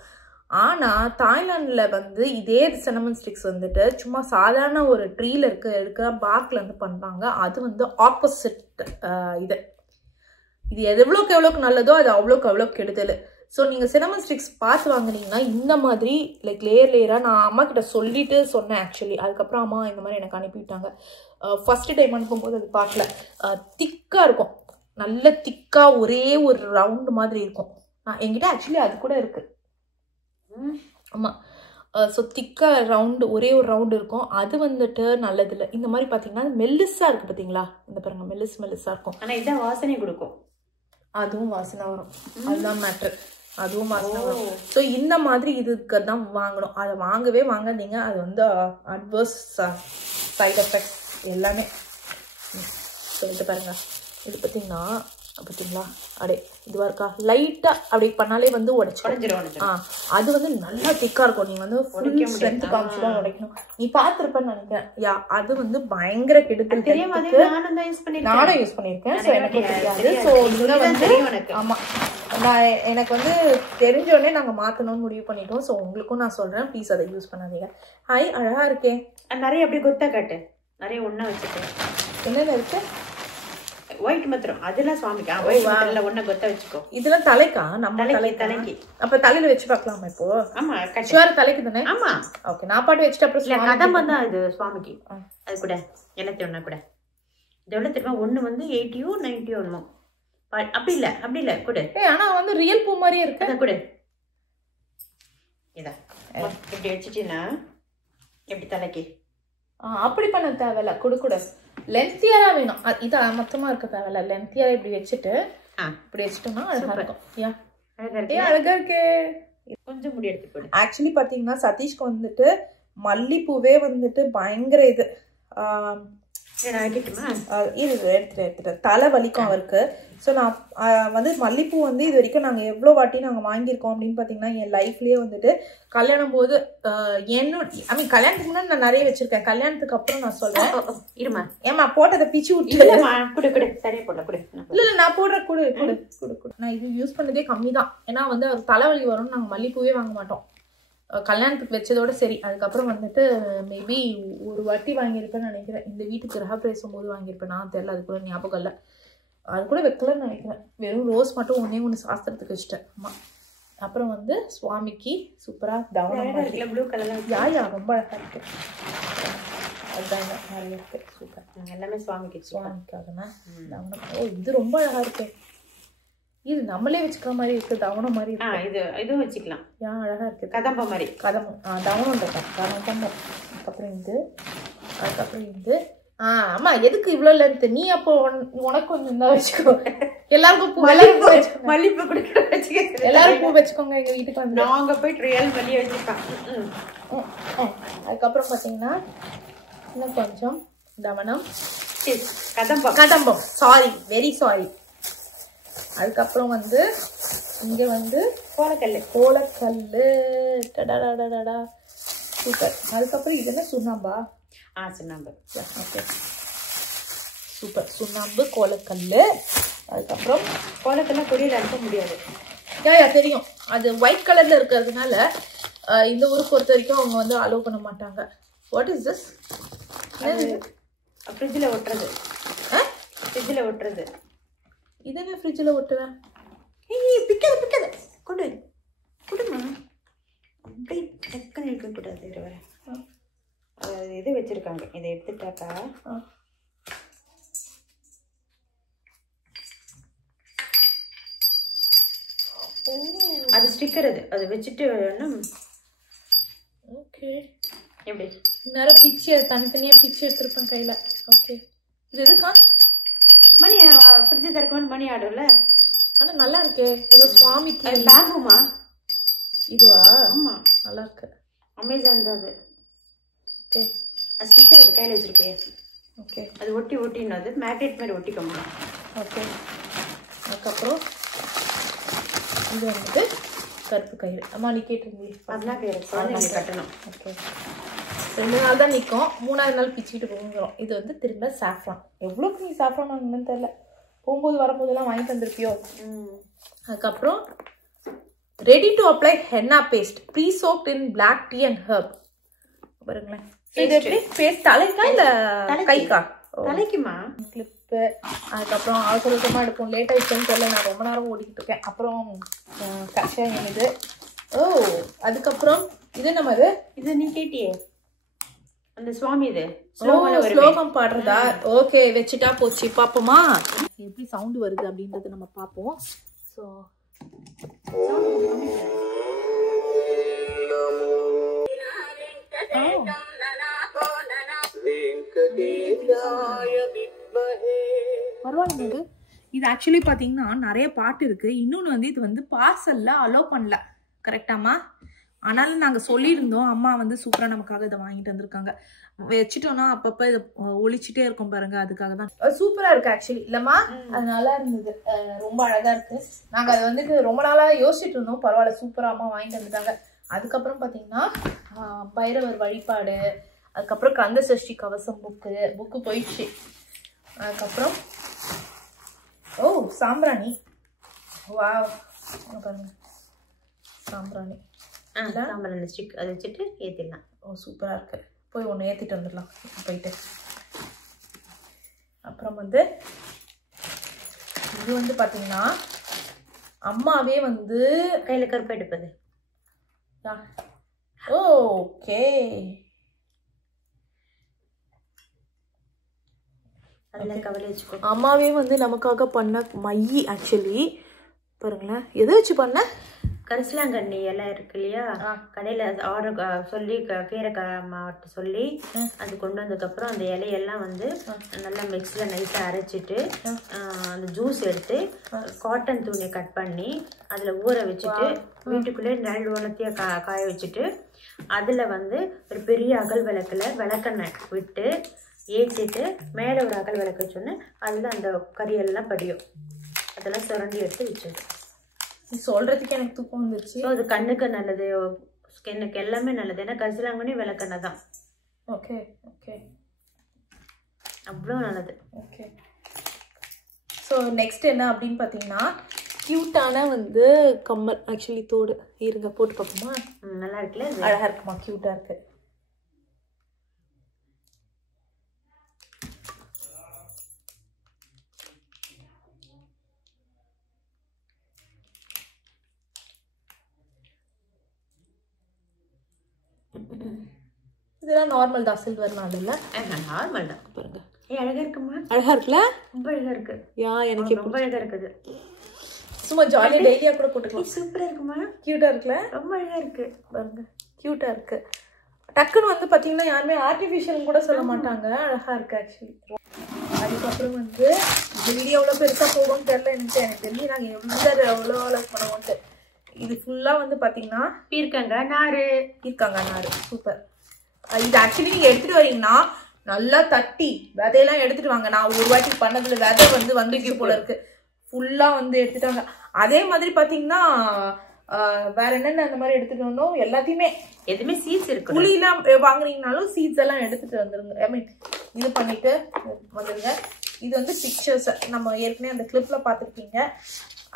ஆனால் தாய்லாண்டில் வந்து இதே சினமன் ஸ்டிக்ஸ் வந்துட்டு சும்மா சாதாரண ஒரு ட்ரீல இருக்கிற பார்க்கில் வந்து பண்ணுறாங்க. அது வந்து ஆப்போசிட் இது எவ்வளோக்கு நல்லதோ அது அவ்வளோக்கு கெடுதல். ஸோ நீங்கள் சினமன் ஸ்டிக்ஸ் பார்த்து வாங்கினீங்கன்னா இந்த மாதிரி லைக் லேயராக நான் அம்மா கிட்ட சொல்லிட்டு சொன்னேன் ஆக்சுவலி. அதுக்கப்புறம் அம்மா இந்த மாதிரி எனக்கு அனுப்பிவிட்டாங்க. ஃபஸ்ட்டு டைம் அனுப்பும்போது அது பார்க்கல. திக்காக இருக்கும். நல்ல திக்காக ஒரே ஒரு ரவுண்டு மாதிரி இருக்கும். என்கிட்ட ஆக்சுவலி அது கூட இருக்குது. ஆமாம். ஸோ திக்காக ரவுண்டு ஒரே ஒரு ரவுண்டு இருக்கும். அது வந்துட்டு நல்லதில்லை. இந்த மாதிரி பார்த்தீங்கன்னா மெல்லிஸாக இருக்குது பார்த்தீங்களா? இந்த பாருங்க மெல்லிஸாக இருக்கும். ஆனால் இதான் வாசனை கொடுக்கும். அதுவும் வாசனை வரும். அதுதான் மேட்ரு. அதுவும் வாசனை வரும். ஸோ இந்த மாதிரி இதுக்கு தான் வாங்கணும். அதை வாங்காதீங்க. அது வந்து அட்வர்ஸ் சைட் எஃபெக்ட்ஸ் எல்லாமே சொல்லிட்டு பாருங்க. இது பார்த்தீங்களா அப்படியே இதுவாக இருக்கா? லைட்டாக அப்படி பண்ணாலே வந்து உடைச்சிடும். அது வந்து நல்லா திக்காக இருக்கும். நீங்கள் வந்து ஃபுல் ஸ்ட்ரென்த் காமிச்சு தான் உடைக்கணும். நீ பார்த்துருப்பேன்னு நினைக்கிறேன். அது வந்து பயங்கர கெடுதல். நானும் யூஸ் பண்ணியிருக்கேன். ஸோ எனக்கு தெரியாது. ஸோ இதில் வந்து ஆமாம் எனக்கு வந்து தெரிஞ்சோடனே நாங்கள் மாற்றணும்னு முடிவு பண்ணிட்டோம். ஸோ உங்களுக்கும் நான் சொல்கிறேன், ப்ளீஸ் அதை யூஸ் பண்ணாதீங்க. ஹாய் அழகாக இருக்கேன். நிறைய அப்படி கொத்தா காட்டு. நிறைய ஒன்றா வச்சுட்டேன். என்னென்ன இருக்கு? ஒயிட் மாத்திரம் அதெல்லாம் சுவாமிக்கு ஒயிட் மாத்திரம் ஒண்ணு கொத்த வச்சுக்கோ. இதெல்லாம் தலைக்கா? நம்ம தலைக்கு. அப்ப தலையில வச்சு பார்க்கலாமா இப்போ? ஆமா ஷுவர் தலைக்கு தானே? ஆமா. ஓகே நான் பாட்டு வச்சுட்டு அப்புறம் கதம்பம் தான் இது சுவாமிக்கு. அது கூட எல்லாத்தையும் ஒண்ணா கூட இது எவ்வளவு தெரியுமா? ஒண்ணு வந்து 80 90 ஒண்ணுமோ அப்படி இல்ல கூட. ஆனா வந்து ரியல் பூ மாதிரியே இருக்கு. அத கூட இதா இப்படி வச்சுட்டீங்கன்னா எப்படி தலைக்கு அப்படி பண்ண தேவையில்ல. குடு லென்த்தியரா வேணும். இது மொத்தமா இருக்க தேவையில்ல. லென்த்தியரா இப்படி வச்சுட்டு இப்படி வச்சுட்டோம்னா அழகா இருக்கும். அழகா இருக்கு. கொஞ்சம் முடி எடுத்து போடு. ஆக்சுவலி பாத்தீங்கன்னா சதீஷ்க்கு வந்துட்டு மல்லிப்பூவே வந்துட்டு பயங்கர இது எடுத்துட்டு தலை வலிக்கும் அவருக்கு. ஸோ நான் வந்து மல்லிப்பூ வந்து இது வரைக்கும் நாங்கள் எவ்வளோ வாட்டி நாங்கள் வாங்கியிருக்கோம் அப்படின்னு பார்த்தீங்கன்னா என் லைஃப்லேயே வந்துட்டு கல்யாணம் போது கல்யாணத்துக்கு முன்னாடி நான் நிறைய வச்சிருக்கேன். கல்யாணத்துக்கு அப்புறம் நான் சொல்றேன் இருமா ஏமா போட்டதை பிச்சு விட்டு இல்ல நான் போடுறேன் குடு. நான் இது யூஸ் பண்ணதே கம்மி தான். ஏன்னா வந்து அவர் தலைவலி வரும்னு நாங்கள் மல்லிப்பூவே வாங்க மாட்டோம். கல்யாணத்துக்கு வச்சதோட சரி. அதுக்கப்புறம் வந்துட்டு மேபி ஒரு வாட்டி வாங்கியிருப்பேன்னு நினைக்கிறேன். இந்த வீட்டுக்கு கிரகப்பிரவேசம் போது வாங்கியிருப்பேன். நான் தெரியல, அது கூட ஞாபகம் இல்லை. அது கூட வைக்கலன்னு நினைக்கிறேன். வெறும் ரோஸ் மட்டும் ஒன்று சாஸ்திரத்துக்கு வச்சுட்டேன். ஆமாம். அப்புறம் வந்து சுவாமிக்கு சூப்பராக தவணம் ப்ளூ கலர் யா ரொம்ப அழகாக இருக்கு. அதுதான் நிறைய இருக்கு. சூப்பர். எல்லாமே சுவாமிக்காகனா தவணம். இது ரொம்ப அழகா இருக்கு. இது நம்மளே வச்சுக்கிற மாதிரி இருக்கு. தவணம் மாதிரி இருக்கு. இதுவும் வச்சுக்கலாம். அழகா இருக்கு. கதம்பம் மாதிரி கதம்பம் தவணம் கதம்பம். அதுக்கப்புறம் இது ஆமா எதுக்கு இவ்வளவு லென்த்? நீ அப்போ உனக்கு கொஞ்சம் தான் வச்சுக்கோ. எல்லாருக்கும் பூ மல்லிப்பூ கொடுக்க எல்லாரும் பூ வச்சுக்கோங்க. எங்க வீட்டுக்கு வந்து நாங்க போயிட்டு ரியல் மல்லியை வச்சுக்கோம். அதுக்கப்புறம் பாத்தீங்கன்னா இன்னும் கொஞ்சம் தவணம் கதம்பம். Sorry, very sorry. அதுக்கப்புறம் வந்து இங்க வந்து கோலக்கல்லு. சூப்பர். அதுக்கப்புறம் இது என்ன சுண்ணாம்பா? சுண்ணாம்பு. Okay super. சுண்ணாம்பு, கோலக்கல்லு. அதுக்கப்புறம் கோலக்கல்ல கொரியர் அனுப்ப முடியாது. தெரியும். அது ஒயிட் கலர்ல இருக்கிறதுனால இந்த ஊருக்கு பொறுத்த வரைக்கும் அவங்க வந்து அலோவ் பண்ண மாட்டாங்க. What is this? ஃப்ரிட்ஜில் ஒட்டுறது. இது என்ன ஃப்ரிட்ஜில் ஒட்டுவேன்? பிக்காது கொடுமா. அப்படி டக்குன்னு இருக்கக்கூடாது. இது வச்சிருக்காங்க. இதை எடுத்துட்டாக்கா அது ஸ்டிக்கர். அது வச்சுட்டு ஓகே எப்படி நேரம் பிச்சு தனித்தனியாக பிச்சு எடுத்துருப்பேன் கையில். ஓகே இது எதுக்கா? மணி ஃப்ரிட்ஜ் திறக்கணும் மணி ஆர்டர்ல. ஆனால் நல்லா இருக்கு. இது சுவாமிக்கு பேங்குமா? இதுவா? ஆமாம் நல்லா இருக்கு. அமேசான் தான் அது. ஓகே அது ஸ்டிக்கர் அது கையில் வச்சிருக்கேன். ஓகே அது ஒட்டின்னு அது மேக்னெட் மாதிரி ஒட்டிக்கோமா. ஓகே அதுக்கப்புறம் இது வந்துட்டு கருப்பு கயிறு. அம்மா நீ கேட்டிருந்தீங்க. அதெல்லாம் கயிறு கட்டணும். ஓகே 2 நாள் தான் நிற்கும். 3ஆவது நாள் பிச்சுக்கிட்டு போகிறோம். இது வந்து திரும்ப சாஃப்ரான். எவ்வளோக்கு நீ சாஃப்ரான் வாங்கணும்னு தெரியல. போகும்போது வரும்போதெல்லாம் வாங்கி தந்துருப்பியோ. அதுக்கப்புறம் ready to apply henna paste pre soaked in black tea and herb. பாருங்களேன். இது எப்படி பேஸ்ட் தலைக்கா இல்லை கைக்கா? தலைக்குமா. கிளிப்பு. அதுக்கப்புறம் அவசரமாக எடுப்போம். லேட் ஆகிடுச்சுன்னு தெரியல. நான் ரொம்ப நேரம் ஓடிக்கிட்டு இருக்கேன். அப்புறம் கஷாயம் இது. அதுக்கப்புறம் இது நம்ம இது நீ கேட்டியே அந்த சுவாமி. இது ஸ்லோகம் பாடுறதா? ஓகே வச்சுட்டா போச்சு. பார்ப்போமா எப்படி சவுண்டு வருது அப்படின்றது நம்ம பார்ப்போம். ஸோ பரவாயில்ல. இது ஆக்சுவலி பார்த்தீங்கன்னா நிறைய பாட்டு இருக்கு. இன்னொன்று வந்து இது வந்து பார்சல்ல அலோவ் பண்ணல. கரெக்டாமா? ஆனாலும் நாங்கள் சொல்லியிருந்தோம். அம்மா வந்து சூப்பராக நமக்காக இதை வாங்கிட்டு வந்திருக்காங்க. வச்சுட்டோம்னா அப்பப்போ இதை ஒழிச்சிட்டே இருக்கும் பாருங்க. அதுக்காக தான் சூப்பராக இருக்கு ஆக்சுவலி. இல்லைம்மா அது நல்லா இருந்தது. ரொம்ப அழகாக இருக்கு. நாங்கள் அதை வந்துட்டு ரொம்ப நாளாக யோசிச்சுட்டு இருந்தோம். பரவாயில்ல சூப்பராக அம்மா வாங்கிட்டு வந்துட்டாங்க. அதுக்கப்புறம் பார்த்தீங்கன்னா பைரவர் வழிபாடு. அதுக்கப்புறம் கந்த சஷ்டி கவசம் புக்கு போயிடுச்சு. அதுக்கப்புறம் சாம்பிராணி. வா பாருங்க சாம்பிராணி. சாம்பிராணி ஸ்டிக் அதை வச்சுட்டு ஏற்றிடலாம். சூப்பராக இருக்கு. போய் ஒன்று ஏற்றிட்டு வந்துடலாம் போயிட்டு. அப்புறம் வந்து இது வந்து பாத்தீங்கன்னா அம்மாவே வந்து கையில கருப்பு எடுப்பது. ஓகே, அதுல கவலை வச்சுக்கோ. அம்மாவே வந்து நமக்காக பண்ண மை. ஆக்சுவலி பாருங்களேன், எதை வச்சு பண்ண? கரிசலாங்கண்ணி எல்லாம் இருக்கு இல்லையா, கடையில ஆர்டர் சொல்லி கீரை மாவட்ட சொல்லி அது கொண்டு வந்ததுக்கப்புறம் அந்த இலையெல்லாம் வந்து நல்லா மிக்ஸில் நைஸாக அரைச்சிட்டு அந்த ஜூஸ் எடுத்து காட்டன் துணியை கட் பண்ணி அதில் ஊற வச்சுட்டு வீட்டுக்குள்ளே நெல் உணர்த்தியாக காய வச்சுட்டு அதில் வந்து ஒரு பெரிய அகல் விளக்கில் விளக்கெண்ணெய் விட்டு ஏற்றிட்டு மேலே ஒரு அகல் விளக்கு வச்சோன்னே அதில் அந்த கறியெல்லாம் படியும். அதெல்லாம் சுரண்டி எடுத்து வச்சது. நீ சொல்றதுக்கு எனக்கு தூக்கம் வந்துருச்சு. ஸோ அது கண்ணுக்கு நல்லது, ஸ்கின்னுக்கு எல்லாமே நல்லது. ஏன்னா கரிசலாங்கண்ணி விளக்கெண்ணெய் தான். ஓகே ஓகே, அவ்வளோ நல்லது. ஓகே, ஸோ நெக்ஸ்ட் என்ன அப்படின்னு பார்த்தீங்கன்னா க்யூட்டான வந்து கம்மல். ஆக்சுவலி தோடு இருங்க போட்டு பார்ப்போமா? நல்லா இருக்குல்ல, அழகா இருக்குமா, க்யூட்டாக இருக்கு. இதெல்லாம் நார்மல் தான், சில்வர்னால இல்ல, நார்மல் தான். பாருங்க, அழகா இருக்குமா? அழகா இருக்குல்ல? ரொம்ப அழகா இருக்கு. எனக்கு ரொம்ப அழகா இருக்குது. சும்மா ஜாலியா டெய்லியா கூட போட்டுக்கலாம். சூப்பரா இருக்குமா? கியூட்டா இருக்குல்ல? ரொம்ப அழகா இருக்கு பாருங்க, கியூட்டா இருக்கு. டக்குன்னு வந்து பாத்தீங்கன்னா யாருமே ஆர்டிஃபிஷியல் கூட சொல்ல மாட்டாங்க, அழகா இருக்கு ஆக்சுவலி. அதுக்கப்புறம் வந்து இந்த வீடியோ எவ்வளவு பெருசா போகும்னு தெரியல எனக்கு தெரிஞ்சு நாங்க எவ்வளோ அளவு பண்ணுவோம்ட்டு. இது ஃபுல்லா வந்து பாத்தீங்கன்னா பீர்க்கங்க நாறு சூப்பர். இது ஆக்சுவலி நீங்க எடுத்துட்டு வரீங்கன்னா நல்லா தட்டி விதையெல்லாம் எடுத்துட்டு வாங்க. நான் ஒரு வாட்டி பண்ணதுல விதை வந்து வந்துச்சு போல இருக்கு, ஃபுல்லா வந்து எடுத்துட்டாங்க. அதே மாதிரி பாத்தீங்கன்னா வேற என்னென்ன அந்த மாதிரி எடுத்துட்டு வந்தோம், எல்லாத்தையுமே எதுவுமே சீட்ஸ் இருக்கு. புளியெல்லாம் வாங்குறீங்கனாலும் சீட்ஸ் எல்லாம் எடுத்துட்டு வந்துருங்க. ஐ மீன் இது பண்ணிட்டு வந்துருங்க. இது வந்து பிக்சர்ஸ் நம்ம ஏற்கனவே அந்த கிளிப்ல பாத்துருக்கீங்க,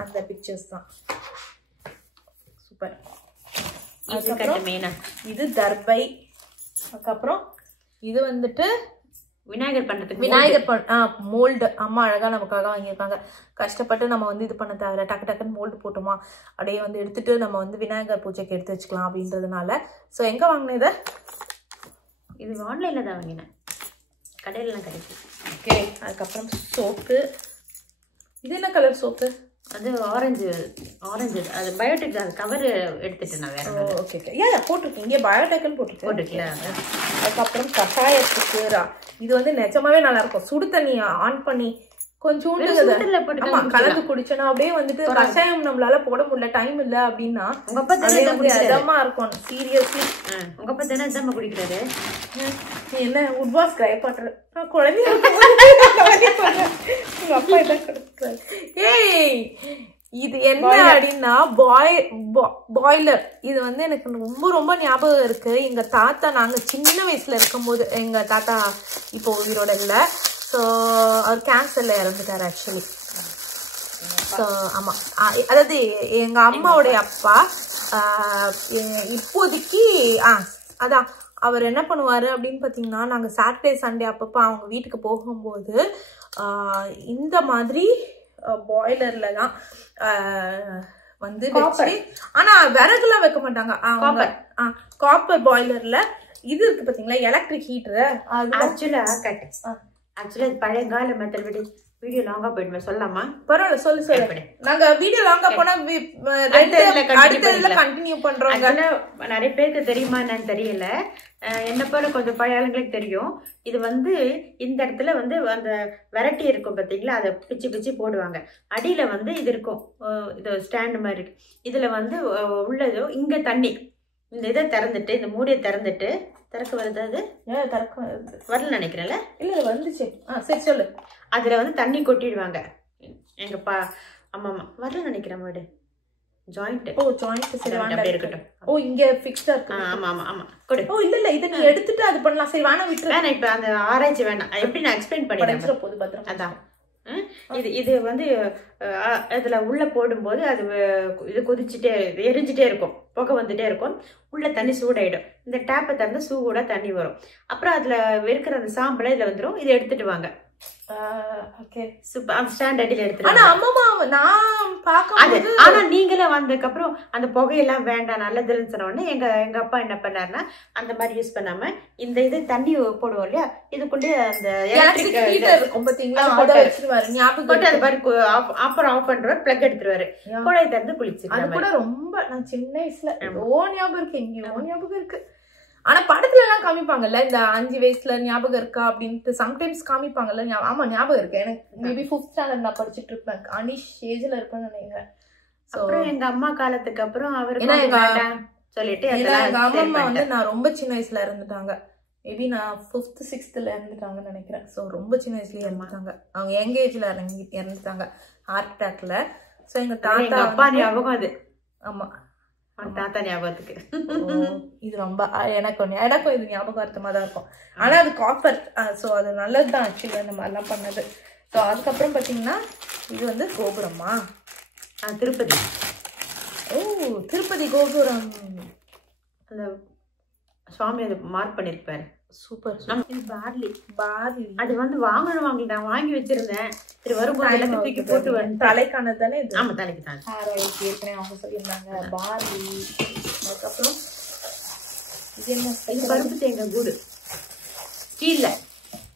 அந்த பிக்சர்ஸ் தான். சூப்பர். இது தர்பை. அதுக்கப்புறம் இது வந்துட்டு விநாயகர் மோல்டு. அம்மா அழகா நமக்காக வாங்கியிருக்காங்க. கஷ்டப்பட்டு நம்ம வந்து இது பண்ண தேவையில்ல, டக்குன்னு மோல்டு போட்டோமா அப்படியே வந்து எடுத்துட்டு நம்ம வந்து விநாயகர் பூஜைக்கு எடுத்து வச்சுக்கலாம் அப்படின்றதுனால. ஸோ எங்க வாங்கினேன் இதை? இது ஆன்லைன்ல தான் வாங்கினேன், கடையிலாம் கிடைக்கும். ஓகே. அதுக்கப்புறம் சோப்பு. இது என்ன கலர் சோப்பு? அது ஆரஞ்சு. அது பயோடெக் தான், கவர் எடுத்துட்டு நான் வேற. ஓகே ஓகே, ஏன் போட்டிருக்கேன் இங்கே பயோடெக்னு போட்டுருக்கேன். அதுக்கப்புறம் கஷாயத்துக்கு இது வந்து நிஜமாவே நல்லா இருக்கும். சுடு தண்ணி ஆன் பண்ணி கொஞ்சோண்டு கலந்து குடிச்சோன்னா அப்படியே வந்துட்டு கஷாயம் நம்மளால போட முடியல, டைம் இல்ல அப்படின்னா இதமா இருக்கும். சீரியஸ்லி உங்க அப்பா தானே இதமா குடிக்கிறாரு. என்ன உட்வாஸ் ட்ரை பண்ற குழந்தைங்க அப்பா இதான் கொடுக்குறாரு. ஏய் இது என்ன அப்படின்னா பாய்லர். இது வந்து எனக்கு ரொம்ப ரொம்ப ஞாபகம் இருக்கு. எங்க தாத்தா நாங்க சின்ன வயசுல இருக்கும் போது, எங்க தாத்தா இப்போ உயிரோட இல்ல, ஸோ அவர் கேன்சர்ல இறந்துட்டார் ஆக்சுவலி. ஸோ ஆமா, அதாவது எங்க அம்மாவுடைய அப்பா இப்போதைக்கு அதான் அவர் என்ன பண்ணுவாரு அப்படின்னு பாத்தீங்கன்னா, நாங்க சாட்டர்டே சண்டே அப்பப்போ அவங்க வீட்டுக்கு போகும்போது இந்த மாதிரி பாய்லர்ல தான் வந்து வச்சு, ஆனா விறகுலாம் வைக்க மாட்டாங்க. காப்பர் பாய்லர்ல இது இருக்கு பாத்தீங்களா, எலக்ட்ரிக் ஹீட்டர். ஆக்சுவலா பழைய கால மெத்தட். வீடியோ லாங்கா போயிடுமே, சொல்லலாமா? பரவாயில்ல, சொல்லு. நாங்க வீடியோ லாங்கா போனா அடுத்த கண்டினியூ பண்றோம். நிறைய பேருக்கு தெரியுமா என்னன்னு தெரியல, என்ன போல கொஞ்சம் பழைய ஆளுங்களுக்கு தெரியும். இது வந்து இந்த இடத்துல வந்து அந்த வெரைட்டி இருக்கும் பாத்தீங்களா, அதை பிச்சு போடுவாங்க. அடியில வந்து இது இருக்கும், இது ஸ்டாண்ட் மாதிரி இருக்கு. இதுல வந்து உள்ளதோ இங்க தண்ணி, இந்த இதை திறந்துட்டு இந்த மூடியை திறந்துட்டு திறக்க வருது. அது வரல நினைக்கிறேன்ல, இல்ல வந்துச்சு. சரி சொல்லு. அதுல வந்து தண்ணி கொட்டிடுவாங்க. எங்க அம்மா வரல நினைக்கிறேன். வீடு ஜாயிண்ட். சரி அப்படியே இருக்கட்டும். இங்க ஃபிக்ஸ்டா இருக்கு. ஆமா கொடு. இல்ல இத நீ எடுத்துட்டு அது பண்ணலாம். சரி வேணா விட்டு வேணாம், இப்ப அந்த ஆராய்ச்சி வேணாம். எப்படி நான் எக்ஸ்பிளைன் பண்ணிடுறேன் போது பத்திரம். அதான் இது வந்து அதுல உள்ள போடும்போது அது இது கொதிச்சுட்டே எரிஞ்சிட்டே இருக்கும், புகை வந்துட்டே இருக்கும். உள்ள தண்ணி சூடாயிடும். இந்த டேப்பை திறந்து சூடா தண்ணி வரும். அப்புறம் அதுல இருக்கிற அந்த சாம்பலை இதுல வந்துடும். இதை எடுத்துட்டு வாங்க. Okay super. அந்த ஸ்டாண்ட் அடியில ஆனா எடுத்துருவாங்க. அம்மா நான் பார்க்கும்போது ஆனா நீங்களே வந்ததுக்கு அப்புறம் அந்த புகையெல்லாம் வேண்டாம் நல்லதுன்னு சொன்ன உடனே எங்க அப்பா என்ன பண்ணாருன்னா அந்த மாதிரி யூஸ் பண்ணாம இந்த இது தண்ணி போடுவோம் இல்லையா இதுக்குள்ளே அந்த எலக்ட்ரிக் ஹீட்டர் இருக்கும் பாத்தீங்களா, அத வச்சிருவாரு. ஞாபகம் போட்டு அது மாதிரி அப்புறம் ஆஃப் பண்றவர் பிளக் எடுத்துருவாரு, குழாயை திறந்து குளிச்சு. அது கூட ரொம்ப நான் சின்ன வயசுல ஞாபகம் இருக்கு, எங்கேயோ ஞாபகம் இருக்கு. ஆனா படத்துல எல்லாம் காமிப்பாங்கல்ல இந்த 5 வயசுல ஞாபகம் இருக்கா அப்படின்ட்டு சம்டைம்ஸ் காமிப்பாங்கல்ல. ஆமா ஞாபகம் இருக்கு எனக்கு. மேபி 5th ஸ்டாண்டர்ட் நான் படிச்சுட்டு இருப்பேன், அனிஷ் ஏஜ்ல இருப்பேன்னு நினைக்கிறேன். அப்புறம் எங்க அம்மா காலத்துக்கு அப்புறம் அவரு சொல்லிட்டு எங்க அம்மா வந்து நான் ரொம்ப சின்ன வயசுல இருந்துட்டாங்க. மேபி நான் 5th 6th இறந்துட்டாங்கன்னு நினைக்கிறேன். ஸோ ரொம்ப சின்ன வயசுலயே இறந்துட்டாங்க. அவங்க எங்க ஏஜ்ல இறந்துட்டாங்க ஹார்ட் அட்டாக்ல. ஸோ எங்க தாத்தா அப்பா ஞாபகம் அது. ஆமா தாத்தா ஞாபகத்துக்கு இது ரொம்ப எனக்கும் இது ஞாபகார்த்தமா தான் இருக்கும். ஆனா அது காப்பர், ஸோ அது நல்லதுதான் ஆக்சுவலி அந்த மாதிரிலாம் பண்ணது. ஸோ அதுக்கப்புறம் பாத்தீங்கன்னா இது வந்து கோபுரமா திருப்பதி. ஓ திருப்பதி கோபுரம். அந்த சுவாமி அதை மார்க் பண்ணிருப்பாரு. சூப்பர். பார்லி பார்லி அது வந்து வாங்கணும் நான் வாங்கி வச்சிருந்தேன். சரி வரும்போது தூக்கி போட்டு வந்து தலைக்கானது தானே இது? ஆமா தலைக்கு தான். ஏற்கனவே அவங்க சொல்லியிருந்தாங்க பார்லி. அதுக்கப்புறம் இது என்ன? இது பருப்பு தேங்காய் கூடு. ஸ்டீல்ல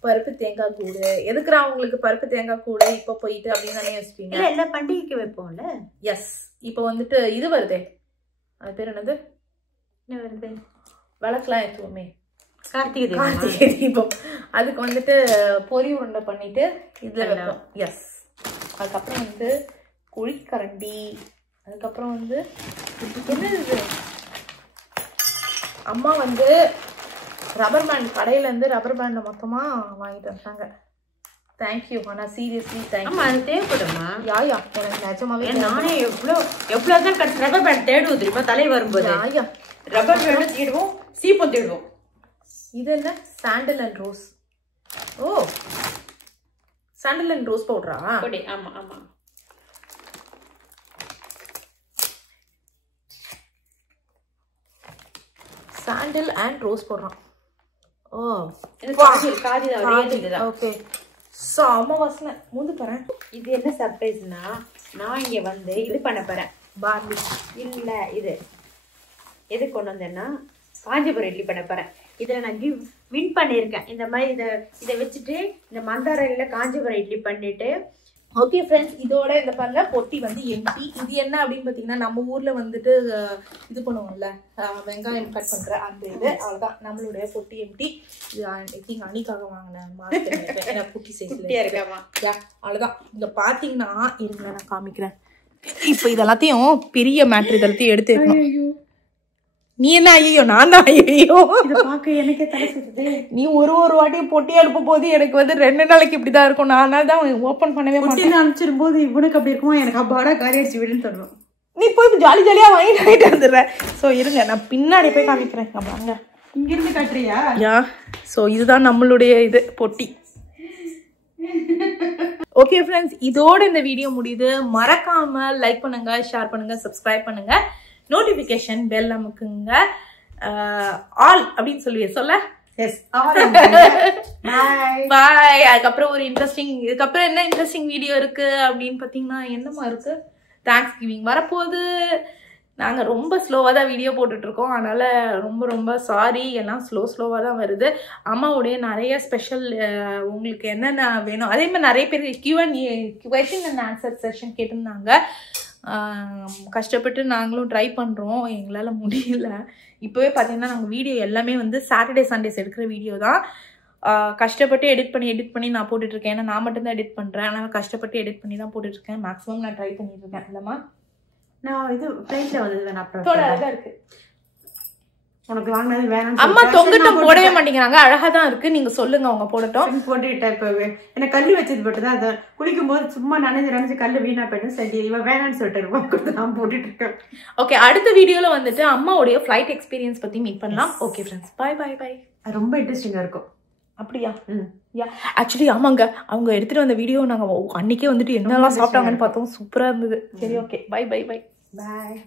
பருப்பு தேங்காய் கூடு. எதுக்குறா உங்களுக்கு பருப்பு தேங்காய் கூடு இப்ப போயிட்டு அப்படின்னு தானே யோசிப்பீங்க. இல்ல எல்லா பண்டிகைக்கு வைப்போம்ல. எஸ். இப்ப வந்துட்டு இது வருதே, அது பேர் என்னது? என்ன வருது? விளக்குலாம் ஏற்றுவோமே, கார்த்திகை தீபம். அதுக்கு வந்துட்டு பொரி உருண்டை பண்ணிட்டு இதுல வைப்போம். எஸ். அதுக்கப்புறம் வந்து குழிக்கரண்டி. அதுக்கப்புறம் வந்து என்னது அம்மா வந்து ரப்பர் பேண்ட் கடையில இருந்து ரப்பர் பேண்ட் மொத்தமா வாங்கிட்டு வந்தாங்க. தேங்க்யூ. ஆனா சீரியஸ்லி தேங்க்யூ. அது தேவைப்படுமா? யாயா எனக்கு நிஜமாவே நானே எவ்வளவுதான் ரப்பர் பேண்ட் தேடுவோம் தெரியுமா தலை வரும்போது. யாயா ரப்பர் பேண்ட் தேடுவோம், சீப்பம் தேடுவோம். இது என்ன? Sandal and rose. ஓ சாண்டல் அண்ட் ரோஸ் பவுடரா? ஆமா ஆமா. சாண்டல் அண்ட் ரோஸ் போடுறான். ஓ ஓகே. செம வாசனை. மூந்து பாரு. இது என்ன சர்ப்ரைஸ்னா நான் இங்க வந்து இது பண்ண போறேன். பார்லி இல்ல இது எது கொண்டு வந்தேன்னா காஞ்சிபுரம் இட்லி பண்ண போறேன். இதுல நான் வின் பண்ணியிருக்கேன். இந்த மாதிரி இதை வச்சுட்டு இந்த மந்தாரையில காஞ்சிபுரம் இட்லி பண்ணிட்டு. ஓகே ஃப்ரெண்ட்ஸ், இதோட இந்த பாருங்க பொட்டி வந்து எம்டி. இது என்ன அப்படின்னு பார்த்தீங்கன்னா நம்ம ஊர்ல வந்துட்டு இது பண்ணுவோம்ல வெங்காயம் கட் பண்ற அந்த இது. அவ்வளோதான் நம்மளுடைய பொட்டி எம்டி. இது ஐ திங்க் அணிக்காக வாங்கின மாஸ்க். ஏன்னா குட்டி சைஸ்ல இருக்காமா. அவ்வளோதான். இங்க பாத்தீங்கன்னா இருங்க நான் காமிக்கிறேன். இப்போ இதெல்லாத்தையும் பெரிய மேட்ரு இதெல்லாத்தையும் எடுத்து வைக்கணும். நீ என்ன ஐயோ? நான் தான் ஐயோ. எனக்கே தலை சுத்துது. நீ ஒரு வாட்டியும் பொட்டி அனுப்பும் போது எனக்கு வந்து 2 நாளைக்கு இப்படிதான் இருக்கும். நான் தான் ஓப்பன் பண்ணவே மாட்டேன். அனுப்பிச்சிடும் போது இவனுக்கு அப்படி இருக்குமா? எனக்கு அப்பாடா காரி அடிச்சு விடுன்னு தரணும். நீ போய் ஜாலியா வாங்கிட்டு வந்துடுறேன். ஸோ இருங்க நான் பின்னாடி போய் காமிக்கிறேன். வாங்க இங்கிருந்து காட்டுறியா? யா. ஸோ இதுதான் நம்மளுடைய இது பொட்டி. ஓகே ஃப்ரெண்ட்ஸ், இதோட இந்த வீடியோ முடியுது. மறக்காம லைக் பண்ணுங்க, ஷேர் பண்ணுங்க, சப்ஸ்கிரைப் பண்ணுங்க, நோட்டிபிகேஷன் பெல் அமுக்குங்க. ஆல் அப்படின்னு சொல்ல பாய். அதுக்கப்புறம் ஒரு இதுக்கப்புறம் என்ன இன்ட்ரெஸ்டிங் வீடியோ இருக்கு அப்படின்னு பாத்தீங்கன்னா என்னமா இருக்கு, தேங்க்ஸ் கிவிங் வரப்போகுது. நாங்க ரொம்ப ஸ்லோவா தான் வீடியோ போட்டுட்டு இருக்கோம். அதனால ரொம்ப ரொம்ப சாரி, எல்லாம் ஸ்லோவா தான் வருது. அம்மாவுடைய நிறைய ஸ்பெஷல் உங்களுக்கு என்னென்ன வேணும், அதே மாதிரி நிறைய பேர் கொஸ்டின் அண்ட் ஆன்சர் செஷன் கேட்டிருந்தாங்க. கஷ்டப்பட்டு நாங்களும் ட்ரை பண்ணுறோம், எங்களால் முடியல. இப்போவே பார்த்தீங்கன்னா நாங்கள் வீடியோ எல்லாமே வந்து சாட்டர்டே சண்டேஸ் எடுக்கிற வீடியோ தான். கஷ்டப்பட்டு எடிட் பண்ணி நான் போட்டுட்ருக்கேன். ஏன்னா நான் மட்டும்தான் எடிட் பண்ணுறேன். அதனால் கஷ்டப்பட்டு எடிட் பண்ணி தான் போட்டுட்ருக்கேன். மேக்ஸிமம் நான் ட்ரை பண்ணிட்டுருக்கேன். இல்லைம்மா நான் இது ஃப்ளைட்டில் வந்து அழகாக இருக்குது. உனக்கு வாங்கினது வேணாம். அம்மா தொங்கட்டம் போடவே மாட்டேங்கிறாங்க. அழகா தான் இருக்கு, நீங்க சொல்லுங்க அவங்க போடட்டும். போட்டுட்டேன். இப்பவே எனக்கு கல்லு வச்சது போட்டுதான் அதை குளிக்கும் போது சும்மா நனைஞ்சு கல்லு வீணா போயிட்டு சரி இவன் வேணான்னு சொல்லிட்டு நான் போட்டுட்டு இருக்கேன். ஓகே, அடுத்த வீடியோல வந்துட்டு அம்மாவுடைய ஃபிளைட் எக்ஸ்பீரியன்ஸ் பத்தி மீட் பண்ணலாம். Okay friends, bye bye bye. ரொம்ப இன்ட்ரெஸ்டிங்கா இருக்கும். அப்படியா? யா ஆக்சுவலி ஆமாங்க, அவங்க எடுத்துட்டு வந்த வீடியோ நாங்க அன்னைக்கே வந்துட்டு என்னெல்லாம் சாப்பிட்டாங்கன்னு பார்த்தோம். சூப்பரா இருந்தது. சரி ஓகே, பை பை பை பாய்.